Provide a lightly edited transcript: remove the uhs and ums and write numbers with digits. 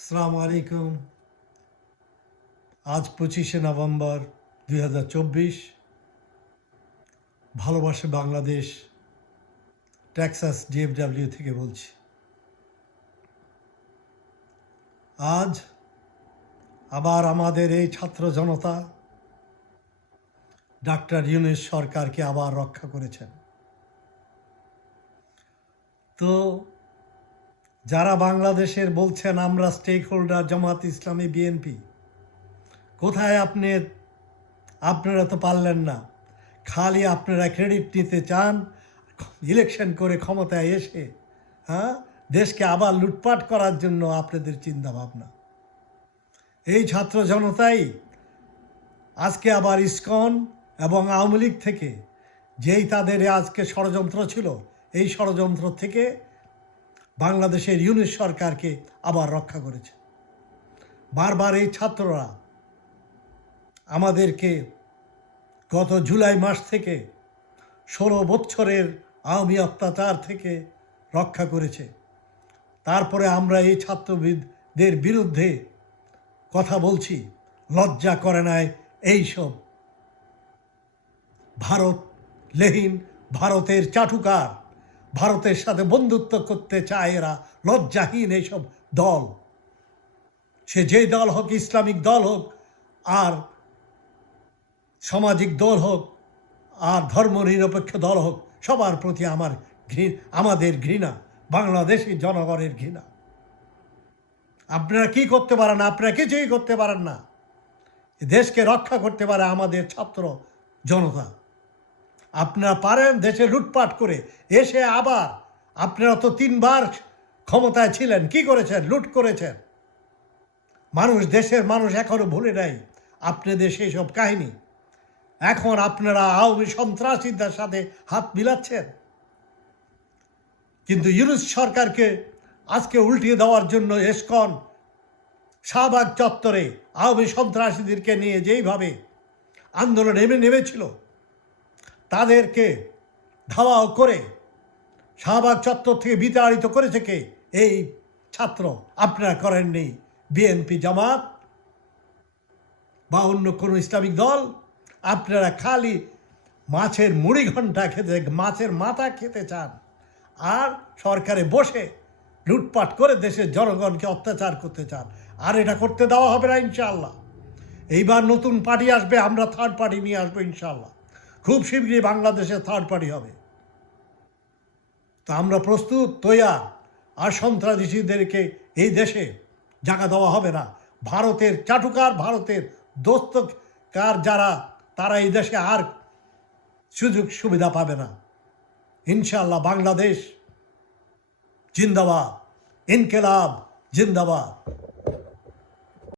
আসসালামু আলাইকুম। আজ 25শে নভেম্বর 2024। ভালোবাসে বাংলাদেশ, টেক্সাস ডিএফডব্লিউ থেকে বলছি। আজ আবার আমাদের এই ছাত্র জনতা ডাক্তার ইউনূস সরকারকে আবার রক্ষা করেছেন। তো যারা বাংলাদেশের বলছেন আমরা stake holder Jamaat Islami BNP, কোথায় আপনারা তো পারলেন না। খালি আপনারা ক্রেডিট নিতে চান, ইলেকশন করে ক্ষমতায় এসে দেশকে আবার লুটপাট করার জন্য আপনাদের চিন্তা ভাবনা। এই ছাত্র জনতাই আজকে আবার ইসকন এবং আওয়ামী লীগ থেকে যেই তাদের আজকে ষড়যন্ত্র ছিল, এই ষড়যন্ত্র থেকে বাংলাদেশের ইউনূস সরকারকে আবার রক্ষা করেছে। বারবার এই ছাত্ররা আমাদেরকে গত জুলাই মাস থেকে 16 বছরের আওয়ামী অত্যাচার থেকে রক্ষা করেছে। তারপরে আমরা এই ছাত্রদের বিরুদ্ধে কথা বলছি, লজ্জা করে নাই এইসব ভারত লেহিন, ভারতের চাটুকার, ভারতের সাথে বন্ধুত্ব করতে চায় এরা লজ্জাহীন এইসব দল। সে যে দল হোক, ইসলামিক দল হোক আর সামাজিক দল হোক আর ধর্মনিরপেক্ষ দল হোক, সবার প্রতি আমাদের ঘৃণা, বাংলাদেশি জনগণের ঘৃণা। আপনারা কি করতে পারেন? আপনারা কিছুই করতে পারেন না। দেশকে রক্ষা করতে পারে আমাদের ছাত্র জনতা। আপনারা পারেন দেশে লুটপাট করে এসে আবার, আপনারা তো 3 বার ক্ষমতায় ছিলেন, কি করেছেন? লুট করেছেন। দেশের মানুষ এখনো ভুলে নাই আপনাদের সেই সব কাহিনী। এখন আপনারা আওয়ামী সন্ত্রাসীদের সাথে হাত মিলাচ্ছেন। কিন্তু ইউনূস সরকারকে আজকে উল্টিয়ে দেওয়ার জন্য ইসকন শাহবাগ চত্বরে আওয়ামী সন্ত্রাসীদেরকে নিয়ে যেইভাবে আন্দোলনে নেমেছিল, তাদেরকে ধাওয়াও করে শাহবাগ চত্বর থেকে বিতাড়িত করেছে কে? এই ছাত্র। আপনারা করেননি বিএনপি, জামাত বা অন্য কোনো ইসলামিক দল। আপনারা খালি মাছের মুড়ি ঘন্টা খেতে, মাছের মাথা খেতে চান, আর সরকারে বসে লুটপাট করে দেশের জনগণকে অত্যাচার করতে চান। আর এটা করতে দেওয়া হবে না ইনশাআল্লাহ। এইবার নতুন পার্টি আসবে, আমরা থার্ড পার্টি নিয়ে আসবো ইনশাআল্লাহ। খুব শীঘ্রই বাংলাদেশে থার্ড পার্টি হবে। তো আমরা প্রস্তুত, তৈয়ার। আর সন্ত্রাসীদেরকে এই দেশে জায়গা দেওয়া হবে না। ভারতের চাটুকার, ভারতের দোস্তকার যারা, তারা এই দেশে আর সুযোগ সুবিধা পাবে না ইনশাআল্লাহ। বাংলাদেশ জিন্দাবাদ, ইনকিলাব জিন্দাবাদ।